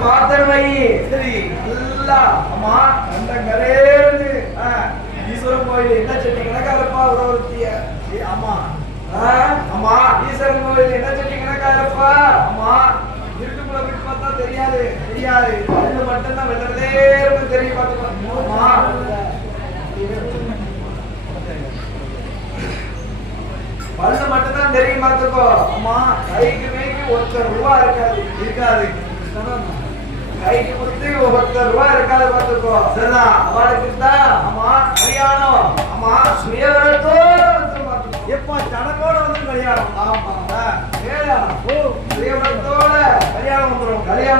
பாத்திரவை சரி நல்லா அம்மா அந்த கரேந்து ஈஸ்வரன் கோயில் என்ன செட்டி கணக்காரப்பா உறவுத்திய அம்மா அம்மா ஈஸ்வரன் கோயில் என்ன செட்டி கணக்காரப்பா அம்மா இருக்குள்ள விட்டு பார்த்தா தெரியாது தெரியாது அது மட்டும்தான் வெள்ளதே தெரியும் பார்த்துக்கோ அம்மா பல்லு மட்டும்தான் தெரியும் பார்த்துக்கோ அம்மா கைக்கு மேய்க்கு ₹1 இருக்காது இருக்காது கைக்கு கொடுத்து ₹1 இருக்காது பார்த்துக்கோ சரிதான் அவளுக்கு தான் அம்மா கல்யாணம் அம்மா சுயவரத்தோட எப்பா தனக்கோட வந்து கல்யாணம் ஆமா சுயவரத்தோட கல்யாணம்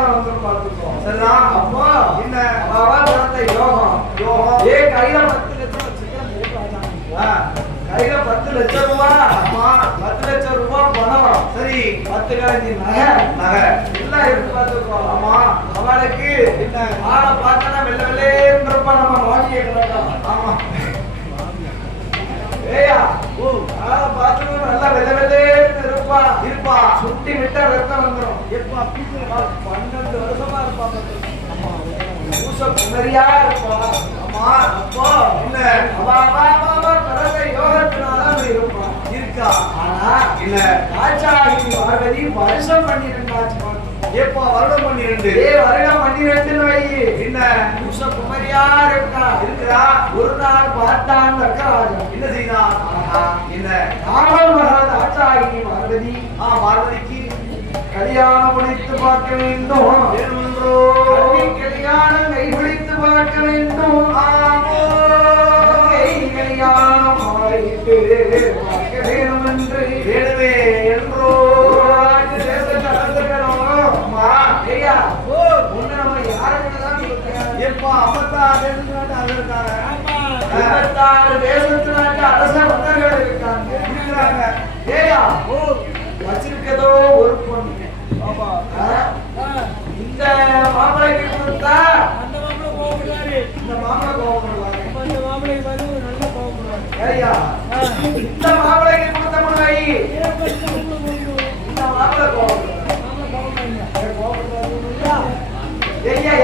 வந்துடும் பார்த்துக்கோ சரிதான் அப்போ என்ன குழந்தை யோகம் யோகம் கையில 10 லட்சம் வச்சுக்க கையில ₹10 லட்சம் அம்மா ₹10 லட்சம் பணம் சரி 10 காலி நகை நகை எல்லாம் இருக்கு பார்த்துக்கோ அம்மா அவளுக்கு என்ன ஆளை பார்த்தா வெள்ள வெள்ளேன்றப்பா நம்ம வாங்கி கேட்கலாம் ஆமா ஏயா ஆளை பார்த்து நல்லா வெள்ள வெள்ளேன்னு இருப்பா இருப்பா சுட்டி விட்டா ரத்தம் வந்துடும் எப்பா 12 வருஷமா இருப்பா அம்மா பூச குமரியா இருப்பா அம்மா அப்போ என்ன இருக்கா ஆனா இல்ல ஆச்சாரி பார்வதி வருஷம் 12 ஆச்சு எப்போ வருடம் 12 வருடம் 12 வை என்ன பூச குமரியா இருக்குதா ஒரு நாள் பார்த்தான் ராஜா என்ன செய்தான் என்ன காவல் மகாராஜ ஆச்சாரி பார்வதி பார்வதிக்கு கல்யாணம் முடித்து பார்க்க வேண்டும் வேணுமென்றோ கல்யாணம் கை பிடித்து பார்க்க வேண்டும் ஆமோ கல்யாணம் பார்க்க வேணும் என்று வேணுமே என்றோ நம்ம யாருக்குதான் எப்பா 56 தேசத்தினாட்டு அரச வந்தர்கள் இருக்காங்க ஏயா வச்சிருக்கதோ ஒரு பொண்ணு இந்த மாப்பிளைக்கு கொடுத்தா அந்த மாப்பிளை கோவப்படுவாரு இந்த மாப்பிளை கோவப்படுவாரு இந்த மாப்பிளை வந்து நல்ல கோவப்படுவாரு ஐயா இந்த மாப்பிளைக்கு கொடுத்த முறை இந்த மாப்பிளை கோவப்படுவாரு ஐயா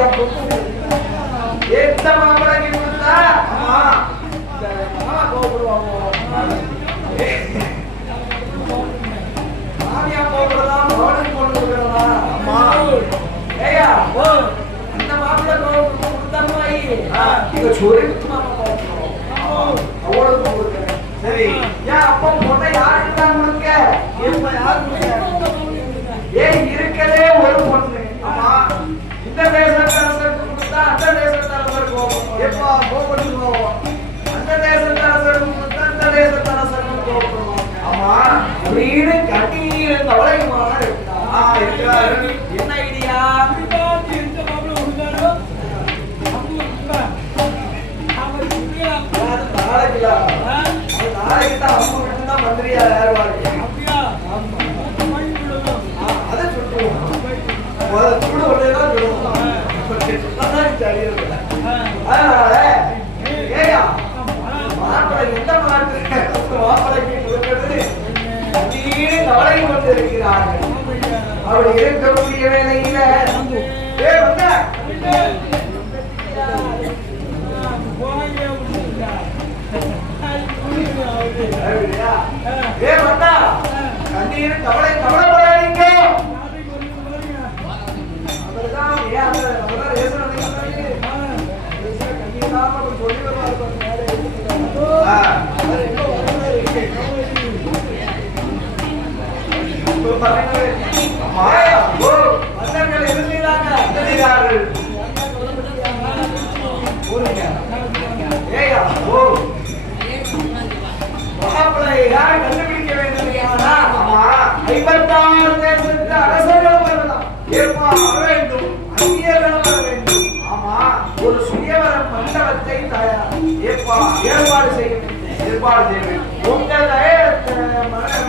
எந்த மாப்பிளைக்கு கொடுத்தா அம்மா இந்த மாமா கோவப்படுவாங்க மாமியா கோவப்படுறதா மகனுக்கு கொண்டு கொடுக்கறதா அம்மா ஏயா அந்த மாப்பிளை கொடுத்தா இங்க சொரிக்கு மாமா கோவப்படுறோம் அவளுக்கு கொடுக்குறேன் சரி ஏன் அப்பா பொண்ணை யாருக்கு தான் கொடுக்க எப்ப யாரு இருக்கதே ஒரு பொண்ணு ஆமா இந்த தேசத்தரசருக்கு கொடுத்தா அந்த தேசத்தரசருக்கு கோபம் எப்பா கோபப்பட்டு போவோம் அந்த தேசத்தரசருக்கு கொடுத்தா அந்த தேசத்தரசருக்கு கோபப்படுவோம் ஆமா வீடு கண்ணீர் கவலையுமான இருக்கிறாரு என்ன ஐடியா நாளைக்கு தான் அம்மா விட்டு தான் மந்திரியா யாருவாரு அதை சொல்லுவோம் சூடு ஒன்றேதான் சொல்லுவோம் அதனால ஏயா மாப்பிளை எந்த மாப்பிளைக்கு கொடுக்கிறது கவலை கொண்டு இருக்கிறார்கள் அப்படி இருக்கக்கூடிய வேலையில கண்ணீர் கவலை கவலைப்படாதீங்க சொல்லி மன்னர்கள் இருந்தார்கள் மாப்பிளை யார் கண்டுபிடிக்க வேண்டும் 56 தேசத்து அரசர்களும் வரலாம் ஏற்பா வர வேண்டும் அந்நியர்களும் வர வேண்டும் ஆமா ஒரு சுயவர மண்டபத்தை ஏற்பாடு செய்ய வேண்டும் உங்கள்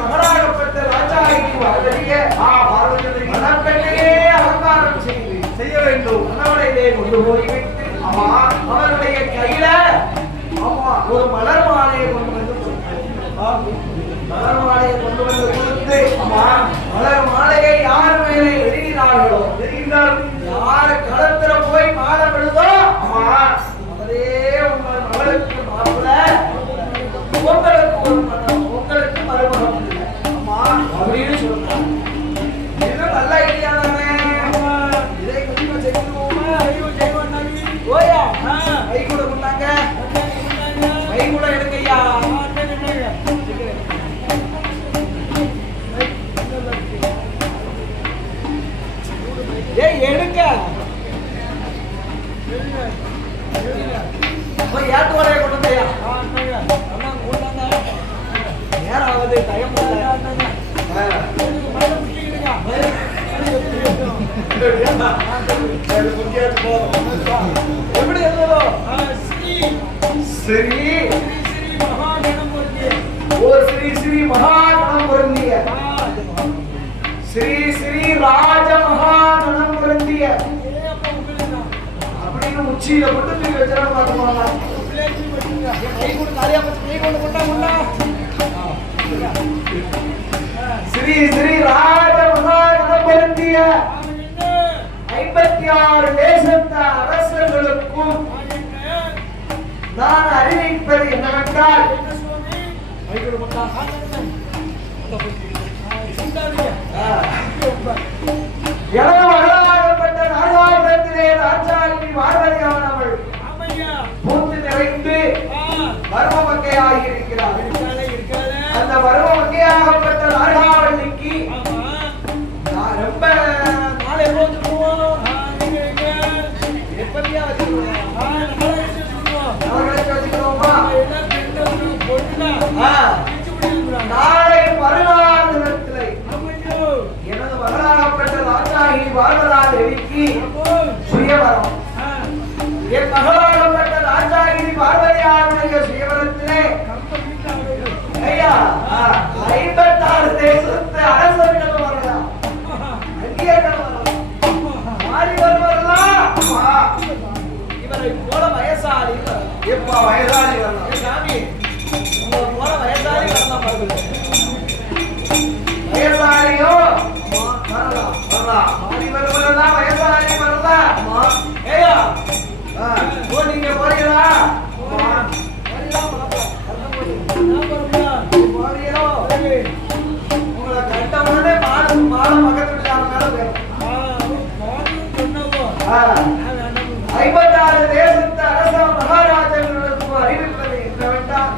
மகனாகப்பட்ட ராஜாவுக்கு பார்வதியே மணப்பெண்ணையே அலங்காரம் செய்ய வேண்டும் மணவளையிலே கொண்டு போய்விட்டு ஆமா அவருடைய கையில ஆமா ஒரு மலர் மாலையை கொண்டு வந்து கொடுத்து ஆமா மலர் மாலையை யார் மேலே எழுதினார்களோ யார் களத்துல போய் மாலை விழுதோ அவரே உங்கள் மகளுக்கு மாப்பிள்ள, உங்களுக்கு ஒரு மனம், உங்களுக்கு மருமகம் இல்லை அப்படின்னு சொல்றாங்க. இது நல்ல ஐடியா தானே? இதை கொஞ்சம் செய்வோமா? ஓயா கை கூட கொண்டாங்க, கை கூட எடுங்கய்யா. ஏய் எடுங்க, ஏட்டு வரைய கொண்டுயா. நேரம் ஆகுது, டைம் எப்படி எழுதோ? ஸ்ரீ ஸ்ரீ ஸ்ரீ மகாகணம் பொருந்திய, ஸ்ரீ ஸ்ரீ ராஜ மகாகணம் பொருந்திய அப்படின்னு உச்சியில மட்டும் தூக்கி வச்சா பாத்துக்கோங்க. ஸ்ரீ ஸ்ரீ ராஜ மகாகணம் பொருந்திய 56 தேசத்த அரசர்களுக்கும் நான் அறிவிப்பது என்னவென்றால், எனது மகளாகப்பட்ட நாகாபுரத்திலே ராஜாஜி பார்வதியானவள் பூத்து நிறைந்து பருவ மங்கையாகி இருக்கிறார். அந்த பருவ மங்கையாகப்பட்ட நாகாவல்லிக்கு ரொம்ப நாளை எப்படியா வச்சுக்கிறோமா? நாளை மறுநாள் தினத்திலே எனது மகளாகப்பட்ட ராஜாகி பார்வதா தேவிக்கு சுயவரம், என் மகளாகப்பட்ட ராஜாகி பார்வதியாருடைய சுயவரத்திலே ஐயா 56 தேசத்து அரசர்கள் வரலாம், அங்கேயர்கள் வரலாம், மாறி வருவதெல்லாம் இவரை போல வயசாளி எப்பா வயசாளி வரலாம். சாமி உங்களை போல வயசாளி வரலாம், வயசாளியோ வரலாம் வரலாம், மாறி வருவதெல்லாம் வயசாளி வரலாம். ஏயா நீங்க போறீங்களா? உங்களை கட்ட உடனே மாலை பக்கத்துல மேல போயிடும். 56 தேசத்து அரச மகாராஜர்களுக்கு அறிவிப்பது என்னவென்றால்,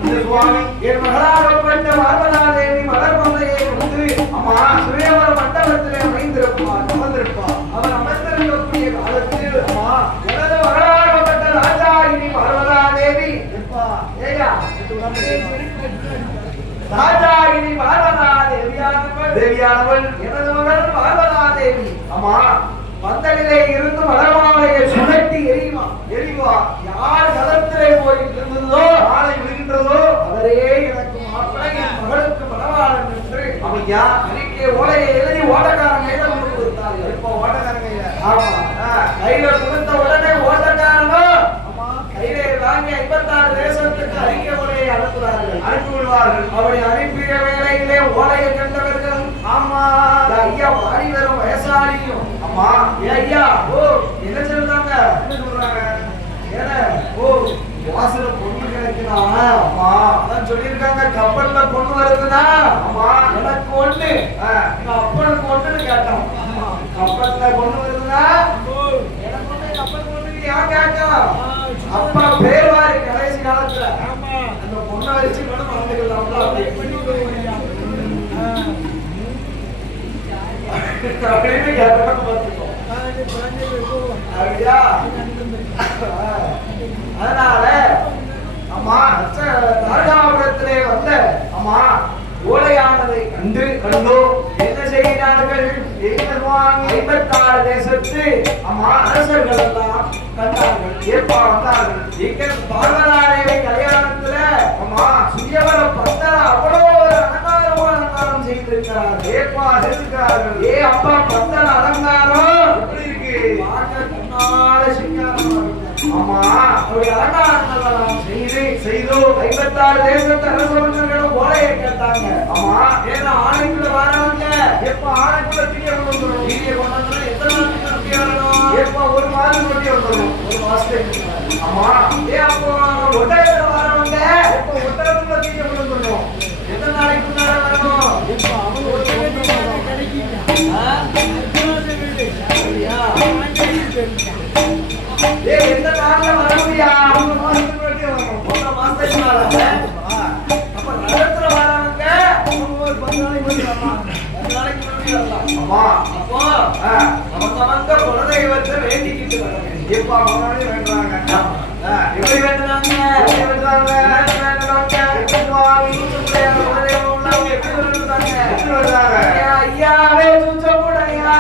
என் மகளாகப்பட்ட பார்வதா தேவி மலர் மந்தையை கொண்டு சுயவர மண்டபத்திலே அமர்ந்திருப்பார். அவர் அமர்ந்திருக்கக்கூடிய காலத்தில் எனது மகளாகப்பட்ட ராஜாகினி பார்வதா தேவி ராஜாகினி பார்வதா தேவியானவள் எனது மகள் பார்வதா தேவி பந்தலிலே இருந்து மலர்மாலையை சுழட்டி எரிவா. யார் களத்திலே போய் இருந்ததோ மாலை விழுகின்றதோ அவரே எனக்கு மாப்பிள்ளை, என் மகளுக்கு மணவாளன் என்று ஐயா அன்னைக்கு ஓலையை எழுதி ஓட்டக்காரன் கையில கொண்டு கொடுத்தார்கள். இப்போ ஓட்டக்காரன் கையில கையில கொடுத்த உடனே ஓட்டக்காரனோ கையிலே வாங்கி 56 தேசத்துக்கு அறிக்கை ஓலையை அனுப்பிவிடுவார்கள். அப்படி அனுப்பிய வேளையிலே ஓலையை கண்டவர்கள் ஐயா மாறி வரும் வயசாளியும் ஐயா என்ன சொல்றாங்க வாசல பொண்ணு கிடைக்குதா? அதான் சொல்லியிருக்காங்க, கப்பல்ல பொண்ணு வருதுன்னா எனக்கு ஒண்ணு எங்க அப்பனுக்கு ஒண்ணுன்னு கேட்டோம். கப்பல்ல பொண்ணு வருதுன்னா எனக்கு ஒண்ணு கப்பல் பொண்ணுக்கு ஏன் கேட்கும்? அப்பா பேர்வாரி கடைசி காலத்துல அந்த பொண்ணை வச்சு கூட மறந்துக்கலாம்ல அப்படின்னு கேட்கணும் பார்த்துக்கோ. அதனால தாரகாபுரத்திலே வந்த ஓலையானதை கண்டோ என்ன செய்கிறார்கள்? 56 தேசத்து அரசர்கள் எல்லாம் கண்டார்கள், ஏற்பா வந்தார்கள். எங்கள் பார்வதாதேவி கல்யாணத்துல சுயவர பந்தல அவ்வளோ ஒரு அலங்காரம் செய்திருக்கிறார், ஏற்பா செஞ்சிருக்கிறார்கள். அப்பா பந்தல அலங்காரம் எப்படி இருக்கு? பார்க்க கண்ணால சிங்காரம் ஆமா அவருடைய அலங்காரங்கள் செய்து 56 தேசத்து அரசர்களும் ஓலையை கேட்டாங்க. ஆமா ஏன்னா ஆணைக்குள்ள வரவங்க எப்ப ஆணைக்குள்ள தீய கொண்டு வந்துடும் எத்தனை நாளைக்கு வரணும் எப்ப ஒரு மாதம் கொண்டு வந்துடும் ஒரு மாசத்துக்கு. ஆமா அப்போ ஒட்டகத்துல வரவங்க எப்ப ஒட்டகத்துல தீய கொண்டு வந்துடும் எத்தனை நாளைக்கு முன்னாடி வரணும் எப்ப அவங்க எந்த நாள்ல வரணும்யா அவங்க மாசத்துக்கு வரணும் ஒரு மாசத்துக்கு அப்ப நகரத்துல வரவங்க ஒரு 10 நாளைக்கு முன்னாடி வரலாம் 10 நாளைக்கு முன்னாடி வரலாம். ஆமா அப்போ அவங்க குலதெய்வத்தை வேண்டிக்கிட்டு வராங்க. எப்ப அவனாலே வேண்டாங்க எப்படி வேண்டாங்க ஐயாவே சுத்தமுடையா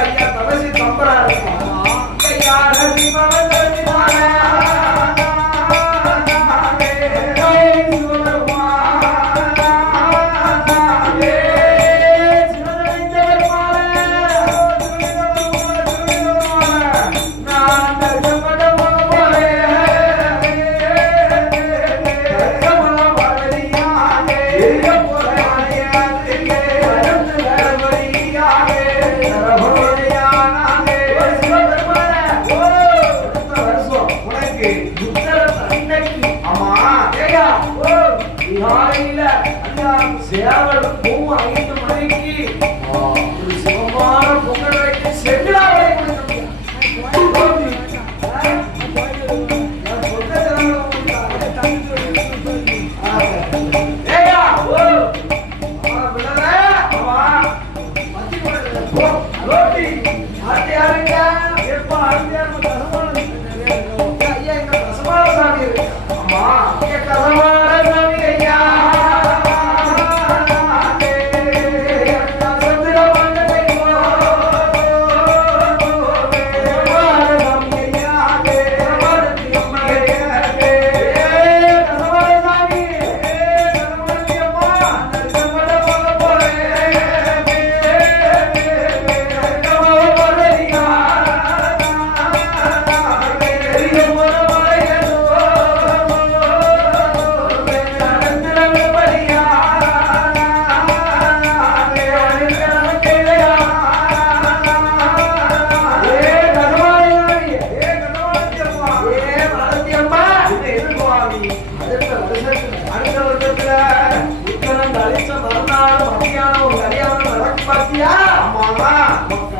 ஐயா தவசி தம்பராரு சேவல் 5 மணிக்கு ஒரு சிவமான பொங்கல் வைத்து செங்கலாவளை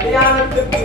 கல்யாணத்துக்கு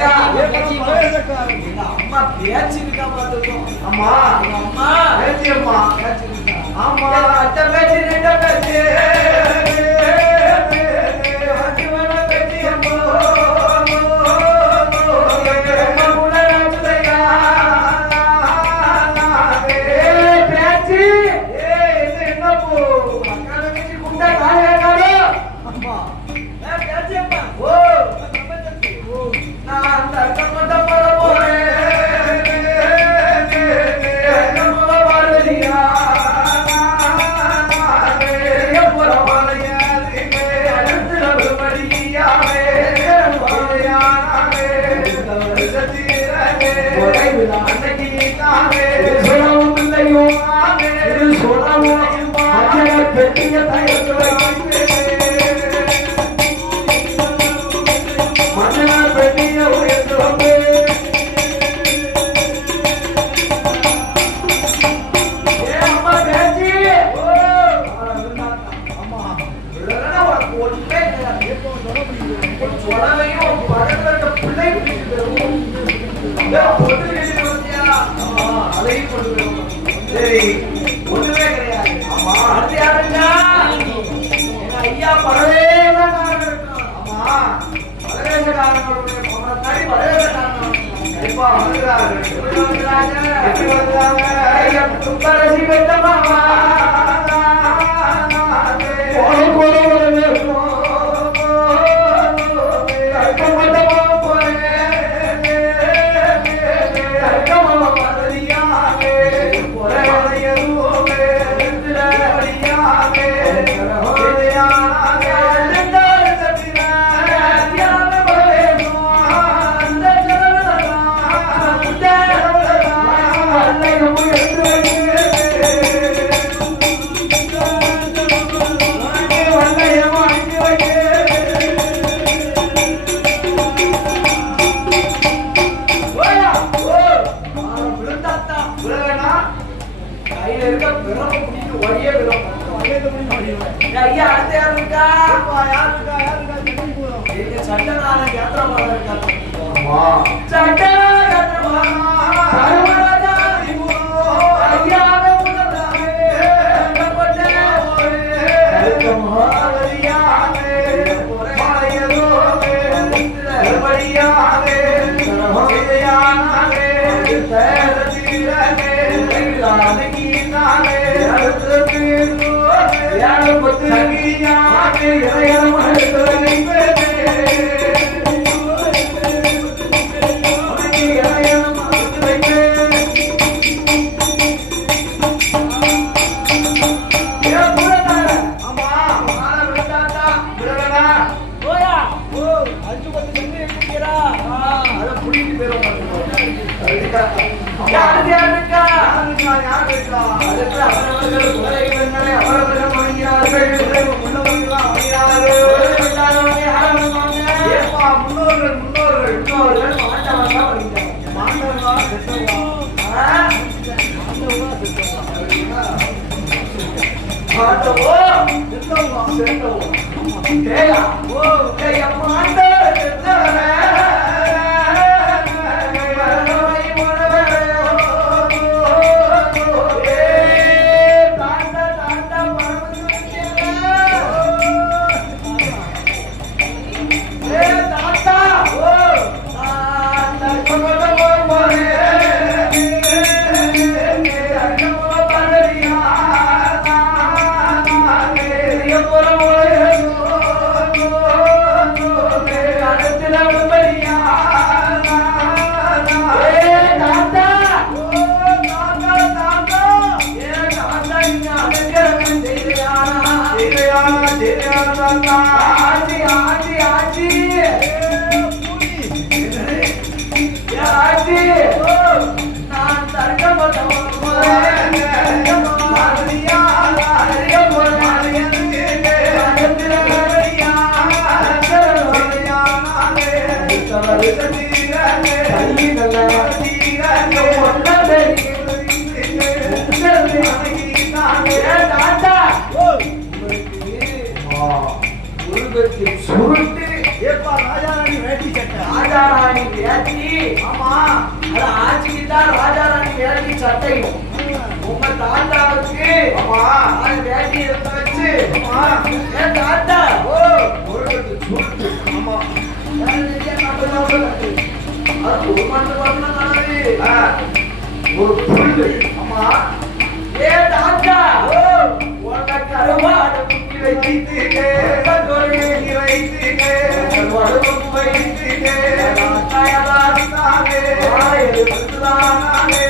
எங்க அம்மா பேச்சு இருக்கா பாத்துக்கோம். அம்மா எங்க அம்மா பேச்சு அம்மா பேச்சு இருக்கா. ஆமா அட்ட பேச்சு ரெட்ட பேச்சு ஒண்ணுமே கிடையாது. ஆமா அடுத்து யாருங்க? ஐயா பரவேசக்காரன். ஆமா பரவேசக்காரங்களுடைய முன்னாடி பரவேசக்காரன் கண்டிப்பா வந்துறாங்க. எப்படி வந்தாங்க? ஐயா துப்பரசி பெற்ற மாமா ஐயா அடுத்த யாரு இருக்கா? சட்டநாத யாத்திரா சுருட்டு ஏப்பா ராஜாராணி வேட்டி சட்டை. ராஜாராணி வேட்டி. ஆமா, அது ஆட்சிக்கு தான் ராஜாராணி வேட்டி சட்டை. உங்க தாத்தாவுக்கு ஆமா அந்த வேட்டி எடுத்து வச்சு ஆமா ஏன் தாத்தா ஓ ஒரு கட்டு சுட்டு ஆமா அது ஒரு மட்டும் வரணும் தானே ஒரு புல்லு ஆமா ஏ தாத்தா ஓ உன்னை கருவாட குட்டி வைத்தீங்க கொள்ளையை வைத்தீங்க வடுப்பு வைத்தீங்க தாயாதானே ஆயே வந்துதானே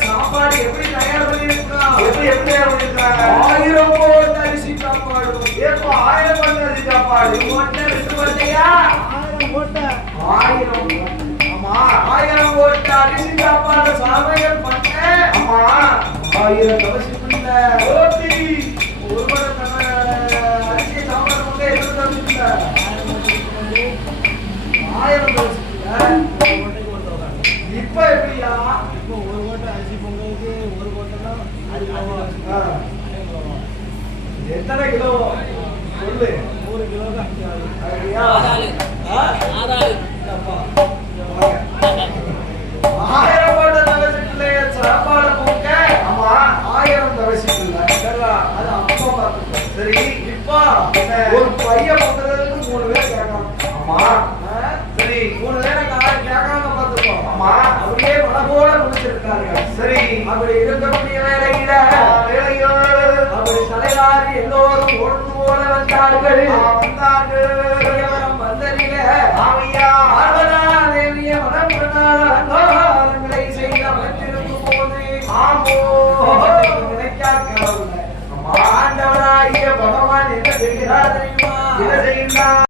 சாப்பாடு எப்படி தயார் பண்ணிருக்காங்க? எப்படி தயார் பண்ணிருக்காங்க? 1000 போட்டு அரிசி சாப்பாடு. ஏப்பா 1000 போட்டு அரிசி சாப்பாடு போட்டு ரெண்டு போட்டியா? 1000 போட்டு 1000 ஆமா 1000 போட்டு அரிசி சாப்பாடு சமையல் பண்ண ஆமா 1000 தவசி பண்ண ஓட்டி ஒரு மணி அரிசி சாப்பாடு பண்ண எவ்வளவு தவசி 1000 தவசி இப்ப எப்படியா? இப்போ ஒரு கோட்டை அரிசி பொங்கலுக்கு ஒரு கோட்டைனா எத்தனை கிலோ சொல்லு? 100 கிலோக்கு 1000 போட்ட தவசிக்குள்ள சாப்பாடு பொங்க ஆமா 1000 தவசிக்குள்ள அது அப்பா பார்த்து சரி. இப்ப ஒரு பையன் பொங்குறதுக்கு 3 பேர் கேட்கலாம் ஆமா சரி 3 பேரை கேட்காம பார்த்துக்கோ ஆமா அப்படியே மழை போல முடிச்சிருக்காங்க சரி. அப்படி இருக்கக்கூடிய வேலையில அப்படி தலைவாரி எல்லோரும் ஒன்று போல வந்தார்கள் வந்ததில பார்வதா தேவிய மனம் பண்ணாத செய்த வந்திருக்கும் போது ஆமோ நினைக்காக ஆண்டவராகிய பகவான் என்ன செய்கிறார் தெரியுமா? என்ன செய்கிறார்?